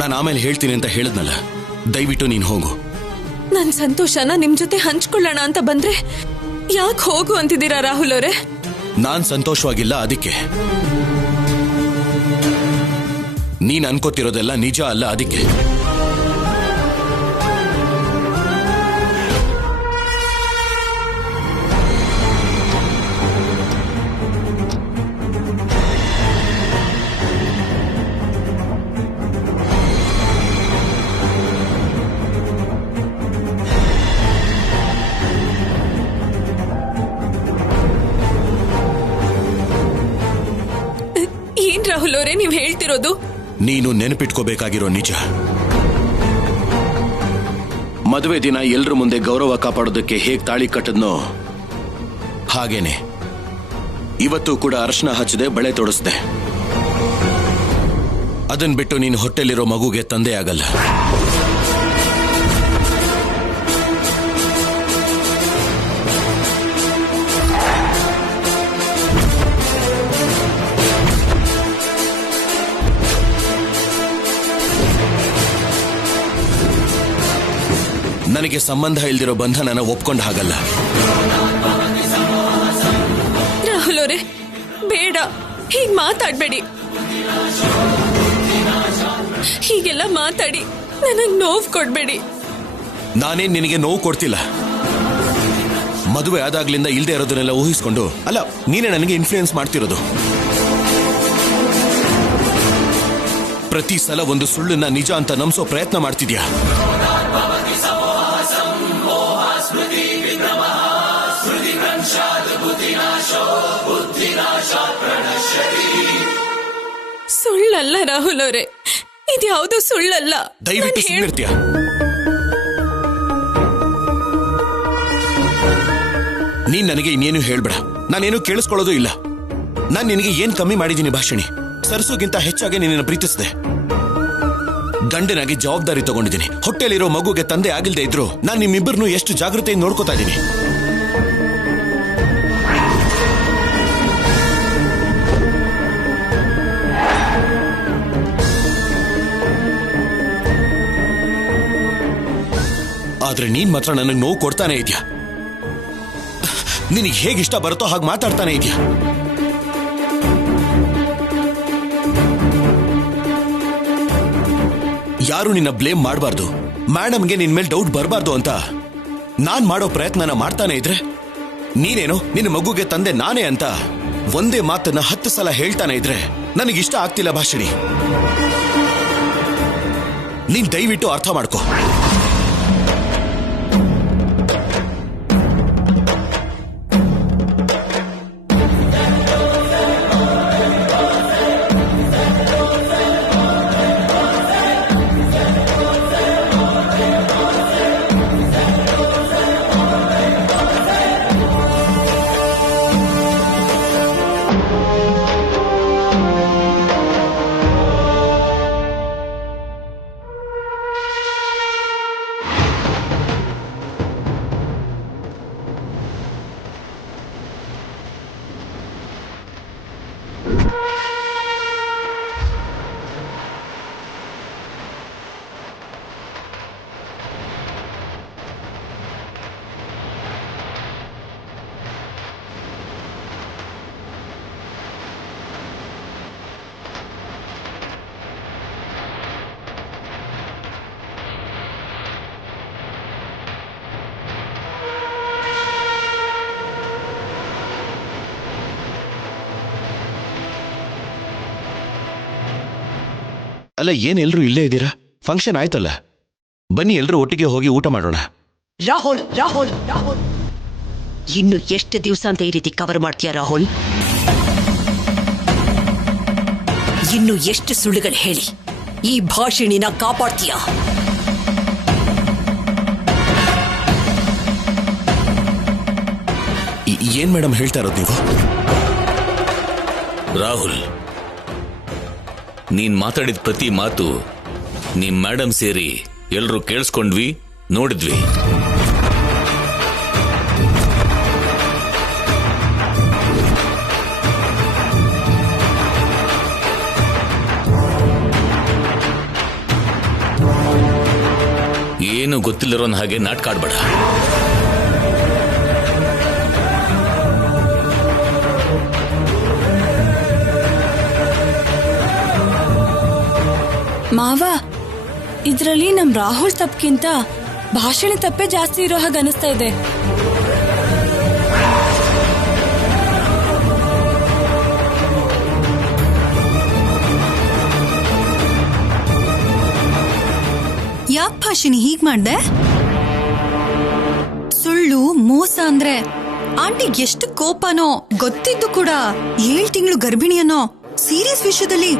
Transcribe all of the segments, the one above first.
ನಾನು ಆಮೇಲೆ ಹೇಳ್ತೀನಿ ಅಂತ ಹೇಳಿದ್ನಲ್ಲ, ದಯವಿಟ್ಟು ನೀನು ಹೋಗು. ನನ್ ಸಂತೋಷನ ನಿಮ್ ಜೊತೆ ಹಂಚ್ಕೊಳ್ಳೋಣ ಅಂತ ಬಂದ್ರೆ ಯಾಕೆ ಹೋಗು ಅಂತಿದ್ದೀರಾ ರಾಹುಲ್ ಅವರೇ? ನಾನ್ ಸಂತೋಷವಾಗಿಲ್ಲ, ಅದಕ್ಕೆ. ನೀನ್ ಅನ್ಕೋತಿರೋದೆಲ್ಲ ನಿಜ ಅಲ್ಲ, ಅದಕ್ಕೆ. ಏನ್ ರಾಹುಲ್ ಅವರೇ ನೀವ್ ಹೇಳ್ತಿರೋದು? ನೀನು ನೆನಪಿಟ್ಕೋಬೇಕಾಗಿರೋ ನಿಜ, ಮದುವೆ ದಿನ ಎಲ್ರ ಮುಂದೆ ಗೌರವ ಕಾಪಾಡೋದಕ್ಕೆ ಹೇಗ್ ತಾಳಿ ಕಟ್ಟದ್ನೋ ಹಾಗೇನೆ ಇವತ್ತು ಕೂಡ ಅರಶಿನ ಹಚ್ಚದೆ ಬಳೆ ತೊಡಸ್ದೆ. ಅದನ್ ಬಿಟ್ಟು ನೀನು ಹೊಟ್ಟೆಲಿರೋ ಮಗುಗೆ ತಂದೆ ಆಗಲ್ಲ. ನನಗೆ ಸಂಬಂಧ ಇಲ್ದಿರೋ ಬಂಧನನ ಒಪ್ಕೊಂಡ ಹಾಗಲ್ಲ. ರಾಹುಲ್ ಅವರೇ ಬೇಡ, ಹೀಗ್ ಮಾತಾಡ್ಬೇಡಿ. ಹೀಗೆಲ್ಲ ಮಾತಾಡಿ ನನಗ್ ನೋವು ಕೊಡ್ಬೇಡಿ. ನಾನೇನ್ ನಿನಗೆ ನೋವು ಕೊಡ್ತಿಲ್ಲ. ಮದುವೆ ಆದಾಗ್ಲಿಂದ ಇಲ್ದೇ ಇರೋದನ್ನೆಲ್ಲ ಊಹಿಸ್ಕೊಂಡು ಅಲ್ಲ, ನೀನೇ ನನಗೆ ಇನ್ಫ್ಲೂಯೆನ್ಸ್ ಮಾಡ್ತಿರೋದು. ಪ್ರತಿ ಸಲ ಒಂದು ಸುಳ್ಳನ್ನ ನಿಜ ಅಂತ ನಂಬಿಸೋ ಪ್ರಯತ್ನ ಮಾಡ್ತಿದ್ಯಾ. ಸುಳ್ಳಲ್ಲ ರಾಹುಲ್ ಅವರೇ, ಇದ್ಯಾವುದು ಸುಳ್ಳಲ್ಲ. ದಯವಿಟ್ಟು ಸುಳ್ಳಿರ್ತೀಯ. ನೀನ್ ನನಗೆ ಇನ್ನೇನು ಹೇಳ್ಬೇಡ, ನಾನೇನು ಕೇಳಿಸ್ಕೊಳ್ಳೋದು ಇಲ್ಲ. ನಾನ್ ನಿನಗೆ ಏನ್ ಕಮ್ಮಿ ಮಾಡಿದ್ದೀನಿ ಭಾಷಣಿ? ಸರಸುಗಿಂತ ಹೆಚ್ಚಾಗಿ ನಿನ್ನನ್ನು ಪ್ರೀತಿಸಿದೆ. ಗಂಡನಾಗಿ ಜವಾಬ್ದಾರಿ ತಗೊಂಡಿದ್ದೀನಿ. ಹೊಟ್ಟೆಲಿರೋ ಮಗುಗೆ ತಂದೆ ಆಗಿಲ್ದೇ ಇದ್ರು ನಾನು ನಿಮ್ಮಿಬ್ಬರನ್ನು ಎಷ್ಟು ಜಾಗೃತಿಯಿಂದ ನೋಡ್ಕೋತಾ ಇದ್ದೀನಿ. ಆದ್ರೆ ನೀನ್ ಮಾತ್ರ ನನಗೆ ನೋವು ಕೊಡ್ತಾನೆ ಇದೆಯಾ. ನಿನಗೆ ಹೇಗಿಷ್ಟ ಬರುತ್ತೋ ಹಾಗೆ ಮಾತಾಡ್ತಾನೆ ಇದೆಯಾ. ಯಾರು ನಿನ್ನ ಬ್ಲೇಮ್ ಮಾಡಬಾರ್ದು, ಮೇಡಮ್ಗೆ ನಿನ್ ಮೇಲೆ ಡೌಟ್ ಬರಬಾರ್ದು ಅಂತ ನಾನ್ ಮಾಡೋ ಪ್ರಯತ್ನನ ಮಾಡ್ತಾನೆ ಇದ್ರೆ, ನೀನೇನೋ ನಿನ್ನ ಮಗುಗೆ ತಂದೆ ನಾನೇ ಅಂತ ಒಂದೇ ಮಾತನ್ನ 10 ಸಲ ಹೇಳ್ತಾನೆ ಇದ್ರೆ ನನಗಿಷ್ಟ ಆಗ್ತಿಲ್ಲ ಭಾಷಣಿ. ನೀನ್ ದಯವಿಟ್ಟು ಅರ್ಥ ಮಾಡ್ಕೋ. ಅಲ್ಲ, ಏನ್ ಎಲ್ರು ಇಲ್ಲೇ ಇದ್ದೀರಾ? ಫಂಕ್ಷನ್ ಆಯ್ತಲ್ಲ, ಬನ್ನಿ ಎಲ್ರು ಒಟ್ಟಿಗೆ ಹೋಗಿ ಊಟ ಮಾಡೋಣ. ರಾಹುಲ್ ರಾಹುಲ್ ರಾಹುಲ್ ಇನ್ನು ಎಷ್ಟು ದಿವಸ ಅಂತ ಈ ರೀತಿ ಕವರ್ ಮಾಡ್ತೀಯ ರಾಹುಲ್? ಇನ್ನು ಎಷ್ಟು ಸುಳ್ಳುಗಳು ಹೇಳಿ ಈ ಭಾಷಣಿನ ಕಾಪಾಡ್ತೀಯ? ಏನ್ ಮೇಡಮ್ ಹೇಳ್ತಾ ಇರೋದು ನೀವು? ರಾಹುಲ್, ನೀನ್ ಮಾತಾಡಿದ ಪ್ರತಿ ಮಾತು ನಿಮ್ ಮೇಡಮ್ ಸೇರಿ ಎಲ್ರೂ ಕೇಳಿಸ್ಕೊಂಡ್ವಿ, ನೋಡಿದ್ವಿ. ಏನು ಗೊತ್ತಿಲ್ಲರೋನ್ ಹಾಗೆ ನಾಟಕ ಆಡ್ಬೇಡ. ಮಾವ, ಇದ್ರಲ್ಲಿ ನಮ್ ರಾಹುಲ್ ತಪ್ಪಿಗಿಂತ ಭಾಷಣ ತಪ್ಪೇ ಜಾಸ್ತಿ ಇರೋ ಹಾಗೆ ಅನಿಸ್ತಾ ಇದೆ. ಯಾಕೆ ಭಾಷಿಣಿ ಹೀಗ್ ಮಾಡ್ದೆ? ಸುಳ್ಳು ಮೋಸ ಅಂದ್ರೆ ಆಂಟಿ ಎಷ್ಟು ಕೋಪನೋ ಗೊತ್ತಿದ್ದು ಕೂಡ 7 ತಿಂಗಳು ಗರ್ಭಿಣಿಯನ್ನೋ ಸೀರಿಯಸ್ ವಿಷಯದಲ್ಲಿ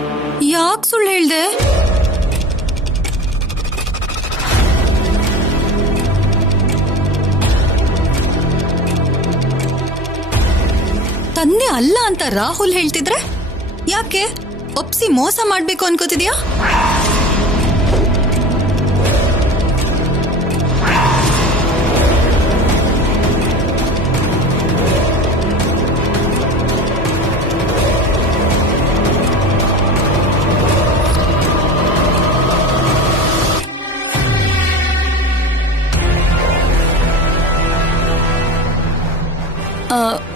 ಯಾಕೆ ಸುಳ್ಳು ಹೇಳ್ದೆ? ತಂದೆ ಅಲ್ಲ ಅಂತ ರಾಹುಲ್ ಹೇಳ್ತಿದ್ರೆ ಯಾಕೆ ಒಪ್ಸಿ ಮೋಸ ಮಾಡ್ಬೇಕು ಅನ್ಕೋತಿದ್ಯಾ?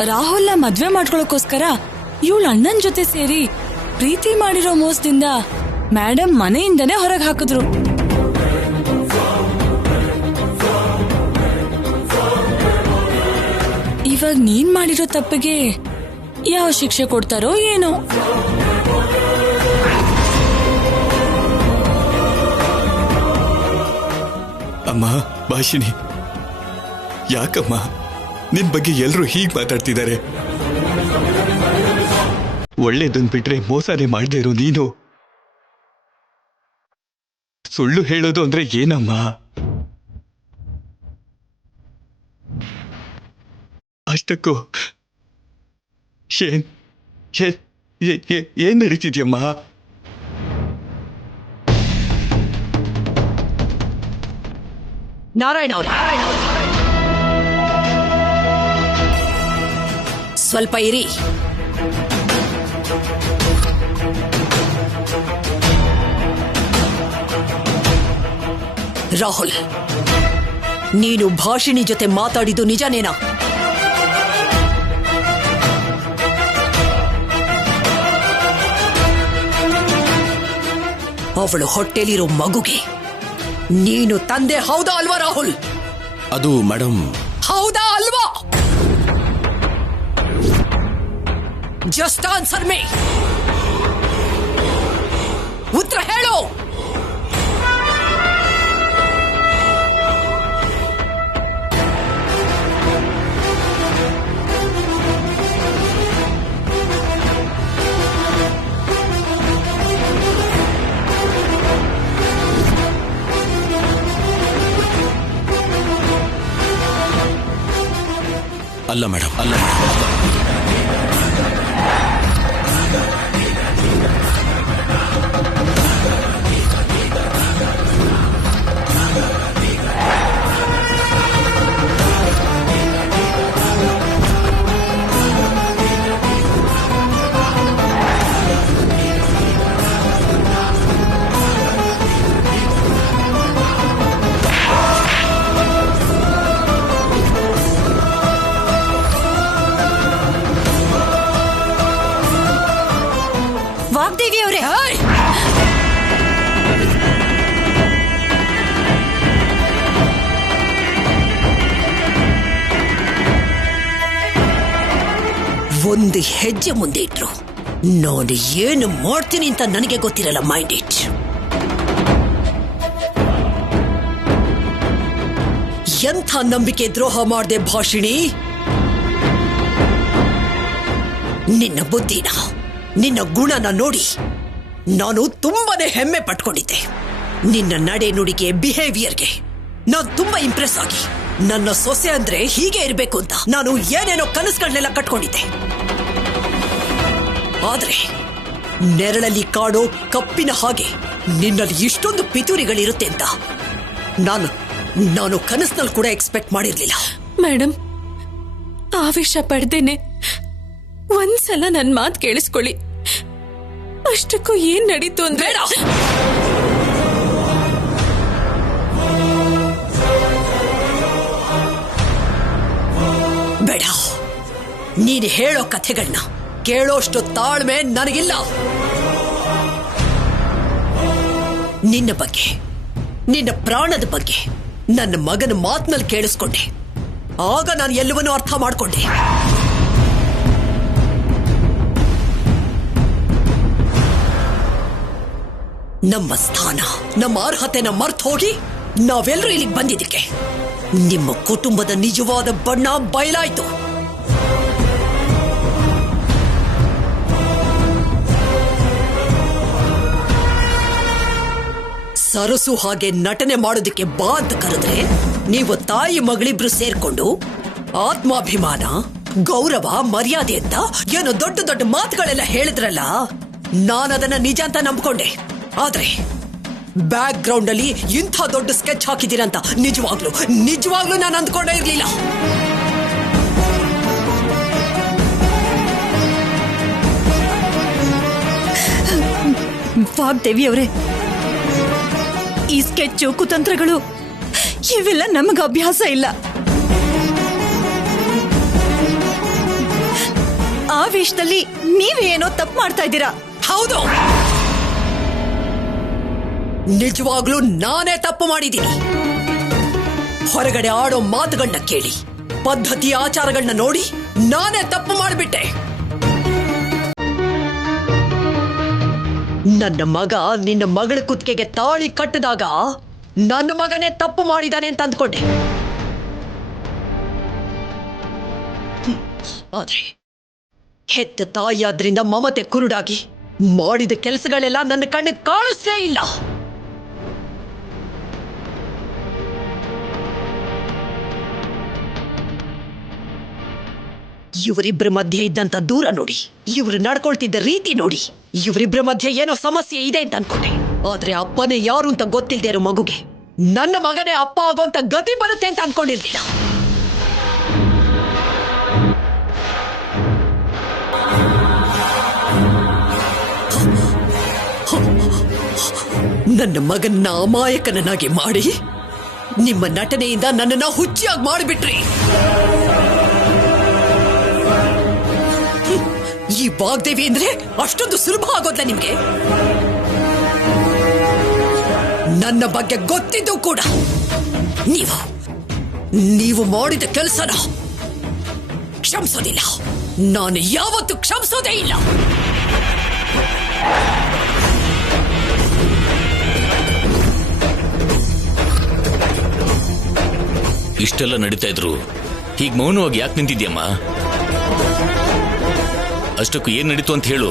ರಾಹುಲ್ನ ಮದ್ವೆ ಮಾಡ್ಕೊಳ್ಳೋಕೋಸ್ಕರ ಇವಳ ಅಣ್ಣನ್ ಜೊತೆ ಸೇರಿ ಪ್ರೀತಿ ಮಾಡಿರೋ ಮೋಸದಿಂದ ಮೇಡಮ್ ಮನೆಯಿಂದನೇ ಹೊರಗೆ ಹಾಕಿದ್ರು. ಇವಾಗ ನೀನ್ ಮಾಡಿರೋ ತಪ್ಪಿಗೆ ಯಾವ ಶಿಕ್ಷೆ ಕೊಡ್ತಾರೋ ಏನೋ. ಅಮ್ಮ ಭಾಷಿಣಿ, ಯಾಕಮ್ಮ ನಿನ್ ಬಗ್ಗೆ ಎಲ್ರು ಹೀಗ್ ಮಾತಾಡ್ತಿದ್ದಾರೆ? ಒಳ್ಳೇದನ್ ಬಿಟ್ರೆ ಮೋಸನೇ ಮಾಡದೇ ಇರೋ ನೀನು ಸುಳ್ಳು ಹೇಳೋದು ಅಂದ್ರೆ ಏನಮ್ಮ? ಅಷ್ಟಕ್ಕೂ ಏನ್ ನಡೀತಿದ್ಯಮ್ಮ? ನಾರಾಯಣ ಅವ್ರೆ, ಸ್ವಲ್ಪ ಇರಿ. ರಾಹುಲ್, ನೀನು ಭಾಷಿಣಿ ಜೊತೆ ಮಾತಾಡಿದ್ದು ನಿಜನೇನಾ? ಅವಳು ಹೊಟ್ಟೆಲಿರೋ ಮಗುಗೆ ನೀನು ತಂದೆ ಹೌದಾ ಅಲ್ವಾ ರಾಹುಲ್? ಅದು ಮೇಡಮ್, ಹೌದಾ ಅಲ್ವಾ? Just answer me. ಉತ್ತರ ಹೇಳು. ಅಲ್ಲ ಮೇಡಮ್, ಅಲ್ಲ ಮೇಡಮ್. ವಾಗ್ದೇವಿ ಅವರೇ, ಒಂದು ಹೆಜ್ಜೆ ಮುಂದೆ ಇಟ್ರು ನಾನು ಏನು ಮಾಡ್ತೀನಿ ಅಂತ ನನಗೆ ಗೊತ್ತಿರಲ್ಲ. Mind it. ಎಂಥ ನಂಬಿಕೆ ದ್ರೋಹ ಮಾಡಿದೆ ಭಾಷಿಣಿ. ನಿನ್ನ ಬುದ್ಧಿನ, ನಿನ್ನ ಗುಣನ ನೋಡಿ ನಾನು ತುಂಬಾನೇ ಹೆಮ್ಮೆ ಪಟ್ಕೊಂಡಿದ್ದೆ. ನಿನ್ನ ನಡೆ ನುಡಿಗೆ, ಬಿಹೇವಿಯರ್ಗೆ ನಾನು ತುಂಬಾ ಇಂಪ್ರೆಸ್ ಆಗಿ ನನ್ನ ಸೊಸೆ ಅಂದ್ರೆ ಹೀಗೆ ಇರಬೇಕು ಅಂತ ನಾನು ಏನೇನೋ ಕನಸುಗಳನ್ನೆಲ್ಲ ಕಟ್ಕೊಂಡಿದ್ದೆ. ಆದ್ರೆ ನೆರಳಲ್ಲಿ ಕಾಡೋ ಕಪ್ಪಿನ ಹಾಗೆ ನಿನ್ನಲ್ಲಿ ಇಷ್ಟೊಂದು ಪಿತೂರಿಗಳಿರುತ್ತೆ ಅಂತ ನಾನು ಕನಸಿನಲ್ಲಿ ಕೂಡ ಎಕ್ಸ್ಪೆಕ್ಟ್ ಮಾಡಿರ್ಲಿಲ್ಲ. ಮೇಡಮ್, ಆವೇಶ ಪಡ್ದೇನೆ ಒಂದ್ಸಲ ನನ್ ಮಾತು ಕೇಳಿಸ್ಕೊಳ್ಳಿ. ಅಷ್ಟಕ್ಕೂ ಏನ್ ನಡೀತು ಅಂದ್ರೆ ನೀನು ಹೇಳೋ ಕಥೆಗಳನ್ನ ಕೇಳೋಷ್ಟು ತಾಳ್ಮೆ ನನಗಿಲ್ಲ. ನಿನ್ನ ಬಗ್ಗೆ, ನಿನ್ನ ಪ್ರಾಣದ ಬಗ್ಗೆ ನನ್ನ ಮಗನ ಮಾತಿನಲ್ಲಿ ಕೇಳಿಸ್ಕೊಂಡೆ. ಆಗ ನಾನು ಎಲ್ಲವನ್ನೂ ಅರ್ಥ ಮಾಡ್ಕೊಂಡೆ. ನಮ್ಮ ಸ್ಥಾನ, ನಮ್ಮ ಅರ್ಹತೆನ ಮರ್ತು ಹೋಗಿ ನಾವೆಲ್ಲರೂ ಇಲ್ಲಿಗೆ ಬಂದಿದ್ದಕ್ಕೆ ನಿಮ್ಮ ಕುಟುಂಬದ ನಿಜವಾದ ಬಣ್ಣ ಬಯಲಾಯ್ತು. ಸರಸು ಹಾಗೆ ನಟನೆ ಮಾಡೋದಕ್ಕೆ ಬಾ ಅಂತ ಕರೆದ್ರೆ ನೀವು ತಾಯಿ ಮಗಳಿಬ್ರು ಸೇರ್ಕೊಂಡು ಆತ್ಮಾಭಿಮಾನ, ಗೌರವ, ಮರ್ಯಾದೆ ಅಂತ ಏನೋ ದೊಡ್ಡ ದೊಡ್ಡ ಮಾತುಗಳೆಲ್ಲ ಹೇಳಿದ್ರಲ್ಲ, ನಾನದನ್ನ ನಿಜ ಅಂತ ನಂಬ್ಕೊಂಡೆ. ಆದ್ರೆ ಬ್ಯಾಕ್ ಗ್ರೌಂಡ್ ಅಲ್ಲಿ ಇಂಥ ದೊಡ್ಡ ಸ್ಕೆಚ್ ಹಾಕಿದ್ದೀರಂತ ನಿಜವಾಗ್ಲೂ ನಾನು ಅಂದ್ಕೊಂಡೇ ಇರ್ಲಿಲ್ಲ. ವಾಗ್ದೇವಿ ಅವರೇ, ಈ ಸ್ಕೆಚ್ಚು, ಕುತಂತ್ರಗಳು ಇವೆಲ್ಲ ನಮಗ ಅಭ್ಯಾಸ ಇಲ್ಲ. ಆವೇಶದಲ್ಲಿ ನೀವೇನೋ ತಪ್ಪು ಮಾಡ್ತಾ ಇದ್ದೀರಾ. ಹೌದು, ನಿಜವಾಗ್ಲೂ ನಾನೇ ತಪ್ಪು ಮಾಡಿದ್ದೀನಿ. ಹೊರಗಡೆ ಆಡೋ ಮಾತುಗಳನ್ನ ಕೇಳಿ, ಪದ್ಧತಿ ಆಚಾರಗಳನ್ನ ನೋಡಿ ನಾನೇ ತಪ್ಪು ಮಾಡಿಬಿಟ್ಟೆ. ನನ್ನ ಮಗ ನಿನ್ನ ಮಗಳ ಕುತ್ತಿಗೆಗೆ ತಾಳಿ ಕಟ್ಟಿದಾಗ ನನ್ನ ಮಗನೇ ತಪ್ಪು ಮಾಡಿದಾನೆ ಅಂತ ಅಂದ್ಕೊಂಡೆ. ಆದ್ರೆ ಹೆತ್ತ ತಾಯಿಯಾದ್ರಿಂದ ಮಮತೆ ಕುರುಡಾಗಿ ಮಾಡಿದ ಕೆಲಸಗಳೆಲ್ಲ ನನ್ನ ಕಣ್ಣಿಗೆ ಕಾಣಿಸ್ತೇ ಇಲ್ಲ. ಇವರಿಬ್ಬರ ಮಧ್ಯೆ ಇದ್ದಂತ ದೂರ ನೋಡಿ, ಇವರು ನಡ್ಕೊಳ್ತಿದ್ದ ರೀತಿ ನೋಡಿ, ಇವರಿಬ್ಬರ ಮಧ್ಯೆ ಏನೋ ಸಮಸ್ಯೆ ಇದೆ ಅಂತ ಅನ್ಕೊಂಡೆ. ಆದ್ರೆ ಅಪ್ಪನೇ ಯಾರು ಅಂತ ಗೊತ್ತಿಲ್ಲದೆ ಇರೋ ಮಗುಗೆ ನನ್ನ ಮಗನೇ ಅಪ್ಪ ಆಗೋಂತ ಗತಿ ಬರುತ್ತೆ ಅಂತ ಅನ್ಕೊಂಡಿರ್ಲಿಲ್ಲ. ನನ್ನ ಮಗನ್ನ ಅಮಾಯಕನನ್ನಾಗಿ ಮಾಡಿ ನಿಮ್ಮ ನಟನೆಯಿಂದ ನನ್ನನ್ನ ಹುಚ್ಚಿಯಾಗಿ ಮಾಡಿಬಿಟ್ರಿ. ಈ ವಾಗ್ದೇವಿ ಅಂದ್ರೆ ಅಷ್ಟೊಂದು ಸುಲಭ ಆಗೋದ್ಲ ನಿಮ್ಗೆ? ನನ್ನ ಬಗ್ಗೆ ಗೊತ್ತಿದ್ದು ಕೂಡ ನೀವು ಮಾಡಿದ ಕೆಲಸನ ಕ್ಷಮಿಸೋದಿಲ್ಲ. ನಾನು ಯಾವತ್ತೂ ಕ್ಷಮಿಸೋದೇ ಇಲ್ಲ. ಇಷ್ಟೆಲ್ಲ ನಡೀತಾ ಇದ್ರು ಹೀಗೆ ಮೌನವಾಗಿ ಯಾಕೆ ನಿಂತಿದ್ಯಮ್ಮ? ಅಷ್ಟಕ್ಕೂ ಏನ್ ನಡೀತು ಅಂತ ಹೇಳು.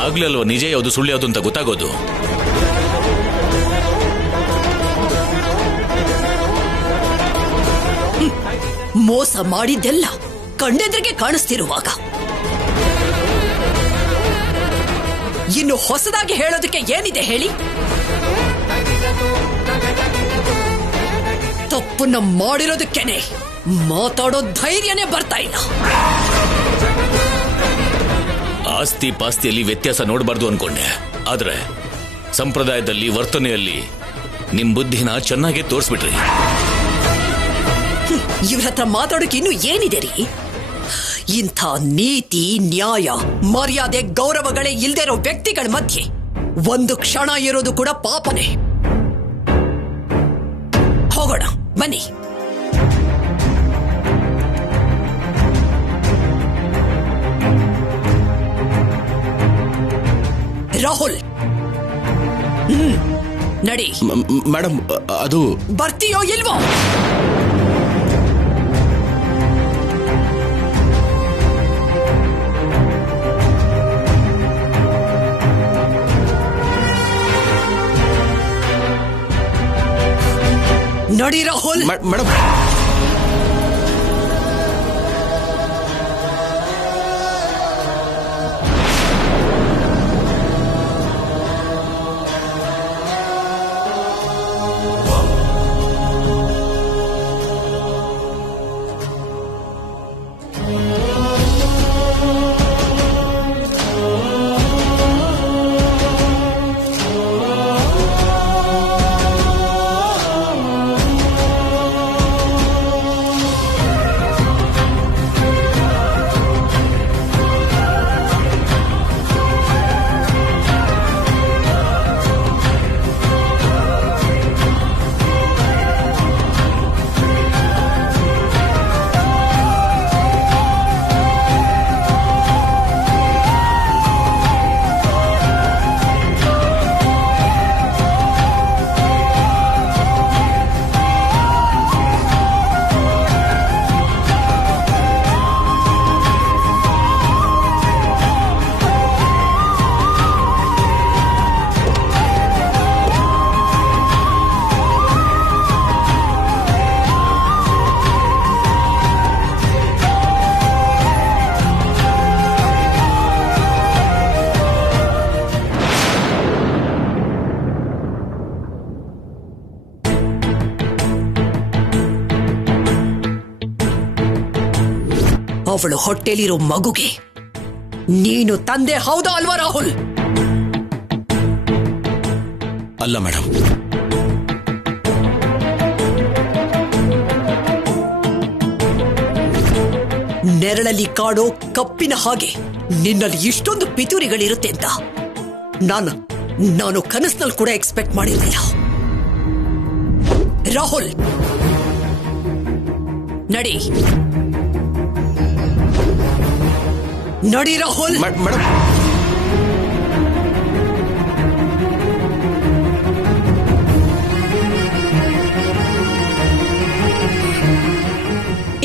ಆಗ್ಲೇ ಅಲ್ವಾ ನಿಜ ಯಾವುದು ಸುಳ್ಳು ಯಾವುದು ಅಂತ ಗೊತ್ತಾಗೋದು. ಮೋಸ ಮಾಡಿದ್ದೆಲ್ಲ ಕಣ್ಣೆದ್ರಿಗೆ ಕಾಣಿಸ್ತಿರುವಾಗ ಇನ್ನು ಹೊಸದಾಗಿ ಹೇಳೋದಕ್ಕೆ ಏನಿದೆ ಹೇಳಿ? ತಪ್ಪನ್ನ ಮಾಡಿರೋದಕ್ಕೇನೆ ಮಾತಾಡೋ ಧೈರ್ಯನೇ ಬರ್ತಾ ಇಲ್ಲ. ಆಸ್ತಿ ಪಾಸ್ತಿಯಲ್ಲಿ ವ್ಯತ್ಯಾಸ ನೋಡಬಾರ್ದು ಅನ್ಕೊಂಡೆ, ಆದ್ರೆ ಸಂಪ್ರದಾಯದಲ್ಲಿ, ವರ್ತನೆಯಲ್ಲಿ ನಿಮ್ ಬುದ್ಧಿನ ಚೆನ್ನಾಗಿ ತೋರಿಸ್ಬಿಟ್ರಿ. ಇವ್ರ ಹತ್ರ ಮಾತಾಡೋಕೆ ಇನ್ನು ಏನಿದೆ ರೀ? ಇಂಥ ನೀತಿ, ನ್ಯಾಯ, ಮರ್ಯಾದೆ, ಗೌರವಗಳೇ ಇಲ್ದೇ ಇರೋ ವ್ಯಕ್ತಿಗಳ ಮಧ್ಯೆ ಒಂದು ಕ್ಷಣ ಇರೋದು ಕೂಡ ಪಾಪನೇ. ಹೋಗೋಣ ಬನ್ನಿ. ರಾಹುಲ್, ನಡಿ. ಮೇಡಮ್, ಅದು ಬರ್ತೀಯೋ ಇಲ್ವೋ? ನಡಿ ರಾಹುಲ್. ಮೇಡಮ್, ಅವಳು ಹೊಟ್ಟೆಲಿರೋ ಮಗುಗೆ ನೀನು ತಂದೆ ಹೌದಾ ಅಲ್ವಾ ರಾಹುಲ್? ಅಲ್ಲ ಮೇಡಮ್. ನೆರಳಲ್ಲಿ ಕಾಡೋ ಕಪ್ಪಿನ ಹಾಗೆ ನಿನ್ನಲ್ಲಿ ಇಷ್ಟೊಂದು ಪಿತೂರಿಗಳಿರುತ್ತೆ ಅಂತ ನಾನು ಕನಸಿನಲ್ಲಿ ಕೂಡ ಎಕ್ಸ್ಪೆಕ್ಟ್ ಮಾಡಿರಲಿಲ್ಲ. ರಾಹುಲ್, ನಡಿ ನಡಿ ರಾಹುಲ್. ಮೇಡಮ್,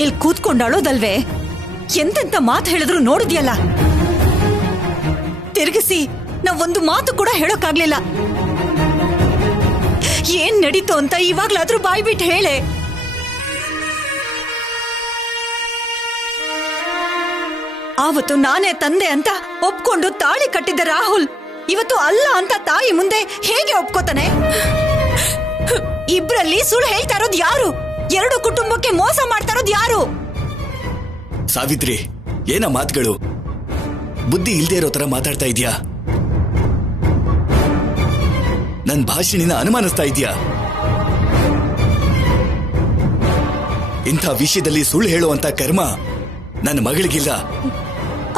ಇಲ್ಲಿ ಕೂತ್ಕೊಂಡಾಳೋದಲ್ವೇ ಎಂತೆಂತ ಮಾತು ಹೇಳಿದ್ರು ನೋಡಿದ್ಯಲ್ಲ. ತಿರುಗಿಸಿ ನಾವೊಂದು ಮಾತು ಕೂಡ ಹೇಳೋಕ್ಕಾಗ್ಲಿಲ್ಲ. ಏನ್ ನಡೀತು ಅಂತ ಇವಾಗ್ಲಾದ್ರೂ ಬಾಯ್ ಬಿಟ್ಟು ಹೇಳೆ. ಆವತ್ತು ನಾನೇ ತಂದೆ ಅಂತ ಒಪ್ಕೊಂಡು ತಾಳಿ ಕಟ್ಟಿದ್ದ ರಾಹುಲ್ ಇವತ್ತು ಅಲ್ಲ ಅಂತ ತಾಯಿ ಮುಂದೆ ಹೇಗೆ ಒಪ್ಕೋತಾನೆ? ಇಬ್ರಲ್ಲಿ ಸುಳ್ಳು ಹೇಳ್ತಾ ಇರೋದು ಯಾರು? ಎರಡು ಕುಟುಂಬಕ್ಕೆ ಮೋಸ ಮಾಡ್ತಾ ಇರೋದು ಯಾರು? ಸಾವಿತ್ರಿ, ಏನ ಮಾತುಗಳು? ಬುದ್ಧಿ ಇಲ್ದೇ ಇರೋ ತರ ಮಾತಾಡ್ತಾ ಇದೀಯಾ? ನನ್ ಭಾಷಣಿನ ಅನುಮಾನಿಸ್ತಾ ಇದೀಯಾ? ಇಂಥ ವಿಷಯದಲ್ಲಿ ಸುಳ್ಳು ಹೇಳುವಂತ ಕರ್ಮ ನನ್ನ ಮಗಳಿಗಿಲ್ಲ.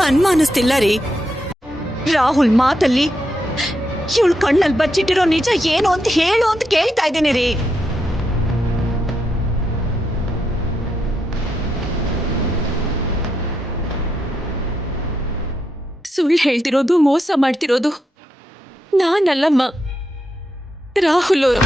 ಅನುಮಾನಿಸ್ತಿಲ್ಲ ರೀ. ರಾಹುಲ್ ಮಾತಲ್ಲಿ ಇವಳು ಕಣ್ಣಲ್ಲಿ ಬಚ್ಚಿಟ್ಟಿರೋ ನಿಜ ಏನು ಅಂತ ಹೇಳು ಅಂತ ಕೇಳ್ತಾ ಇದ್ದೀನಿ ರೀ. ಸುಳ್ಳು ಹೇಳ್ತಿರೋದು, ಮೋಸ ಮಾಡ್ತಿರೋದು ನಾನಲ್ಲಮ್ಮ, ರಾಹುಲ್ ಅವರು.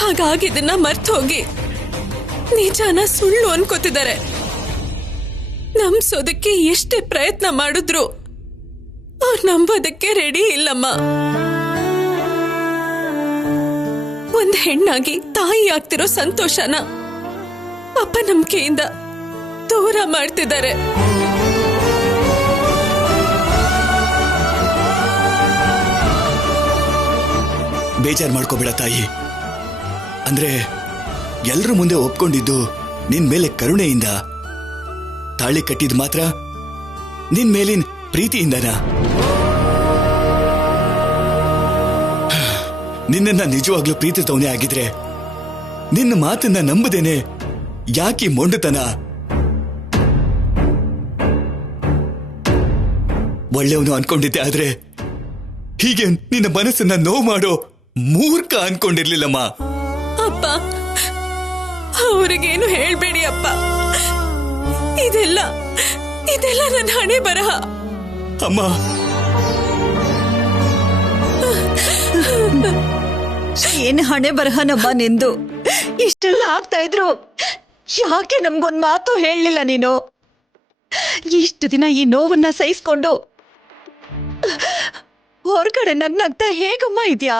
ಹಾಗಾಗಿದ್ದನ್ನ ಮರ್ತು ಹೋಗಿ ನಿಜಾನ ಸುಳ್ಳು ಅನ್ಕೋತಿದ್ದಾರೆ. ನಂಬಿಸೋದಕ್ಕೆ ಎಷ್ಟೇ ಪ್ರಯತ್ನ ಮಾಡಿದ್ರು ಅವ್ರು ನಂಬೋದಕ್ಕೆ ರೆಡಿ ಇಲ್ಲಮ್ಮ. ಒಂದ್ ಹೆಣ್ಣಾಗಿ ತಾಯಿ ಆಗ್ತಿರೋ ಸಂತೋಷನ ಅಪನಂಬಿಕೆಯಿಂದ ದೂರ ಮಾಡ್ತಿದ್ದಾರೆ. ಬೇಜಾರ್ ಮಾಡ್ಕೋಬೇಡ ತಾಯಿ. ಅಂದ್ರೆ ಎಲ್ರ ಮುಂದೆ ಒಪ್ಕೊಂಡಿದ್ದು ನಿನ್ ಮೇಲೆ ಕರುಣೆಯಿಂದ, ತಾಳಿ ಕಟ್ಟಿದ್ ಮಾತ್ರ ನಿನ್ ಮೇಲಿನ ಪ್ರೀತಿಯಿಂದನಾ? ನಿನ್ನ ನಿಜವಾಗ್ಲೂ ಪ್ರೀತಿತವನೇ ಆಗಿದ್ರೆ ನಿನ್ನ ಮಾತನ್ನ ನಂಬದೇನೆ ಯಾಕೆ ಮೊಂಡುತನ? ಒಳ್ಳೆಯವನು ಅನ್ಕೊಂಡಿದ್ದೆ, ಆದ್ರೆ ಹೀಗೆ ನಿನ್ನ ಮನಸ್ಸನ್ನ ನೋವು ಮಾಡೋ ಮೂರ್ಖ ಅನ್ಕೊಂಡಿರ್ಲಿಲ್ಲಮ್ಮ. ಅಪ್ಪ, ಅವ್ರಿಗೇನು ಹೇಳ್ಬೇಡಿ ಅಪ್ಪ. ಇದೆಲ್ಲ ನನ್ನ ಹಣೆ ಬರಹ. ಅಮ್ಮ, ಏನ್ ಹಣೆ ಬರಹನಮ್ಮ ನಿಂದು? ಇಷ್ಟೆಲ್ಲ ಆಗ್ತಾ ಇದ್ರು ಯಾಕೆ ನಮ್ಗೊಂದ್ ಮಾತು ಹೇಳಲಿಲ್ಲ ನೀನು? ಇಷ್ಟು ದಿನ ಈ ನೋವನ್ನ ಸಹಿಸ್ಕೊಂಡು ಹೊರಗಡೆ ನನ್ನಂತ ಹೇಗಮ್ಮ ಇದ್ಯಾ?